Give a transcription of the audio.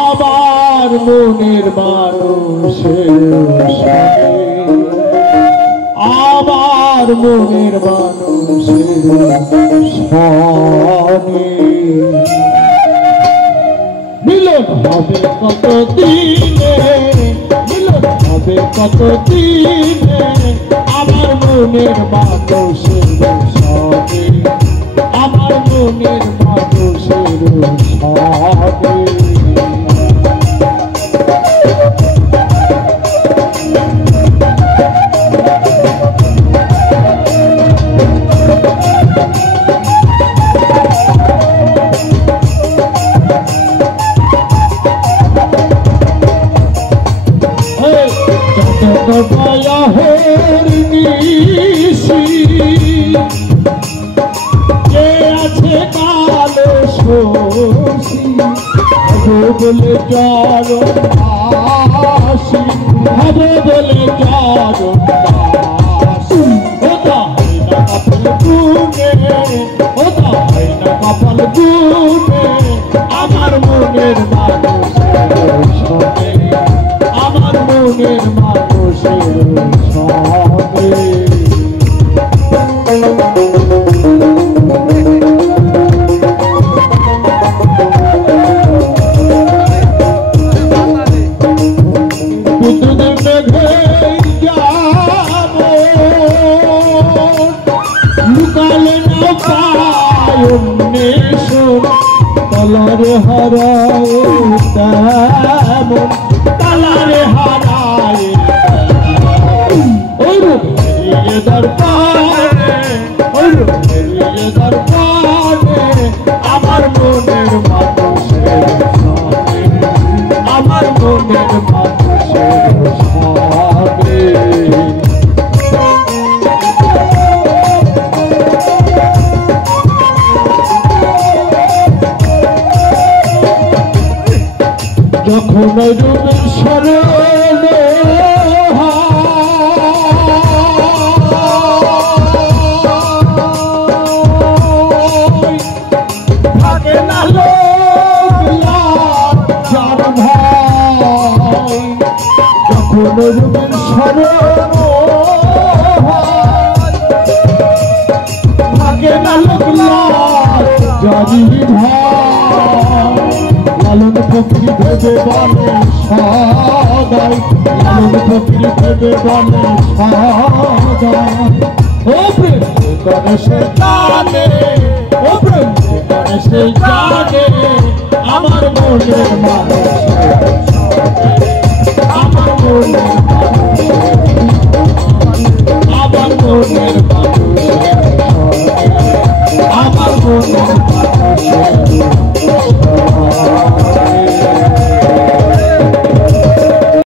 আবার মনের মানুষের আবার মনের মানুষের সনে মিলন হবে কত দিনে মিলন হবে কত দিনে আমার মনের মানুষের সনে আমার মনের মানুষের সনে দয়া হরিণীষি কে আছে কালো শোষী হবে বলে চরণ দাসী হবে বলে চরণ দাসী ওটা হয় না কপাল গুনে ওটা হয় না কপাল গুনে আমার মনের মানুষের সনে আমার মনের মানুষের সনে বুদ্ধদের মেঘে যাব লুকালে না পায় অন্বেষণ তলারে হারায় তেমন তালারে হারায় ওই রূপে দরবারে ওই রূপে দরবারে আমার মনের মানুষের সনে আমার মনের মানুষের সনে যখন রূপের স্মরণে থাকে না যার ভাই যখন রূপের স্মরণ থাকে না যারি ভাই লালন ফকির ভেবে বলে সদাই লালন ফকির ভেবে বলে সদাই ও প্রেম করে সে জানে ও প্রেম করে সে জানে আমার মনের মানুষের আমার মনের আমার মনের মানুষের আমার মনের মানুষের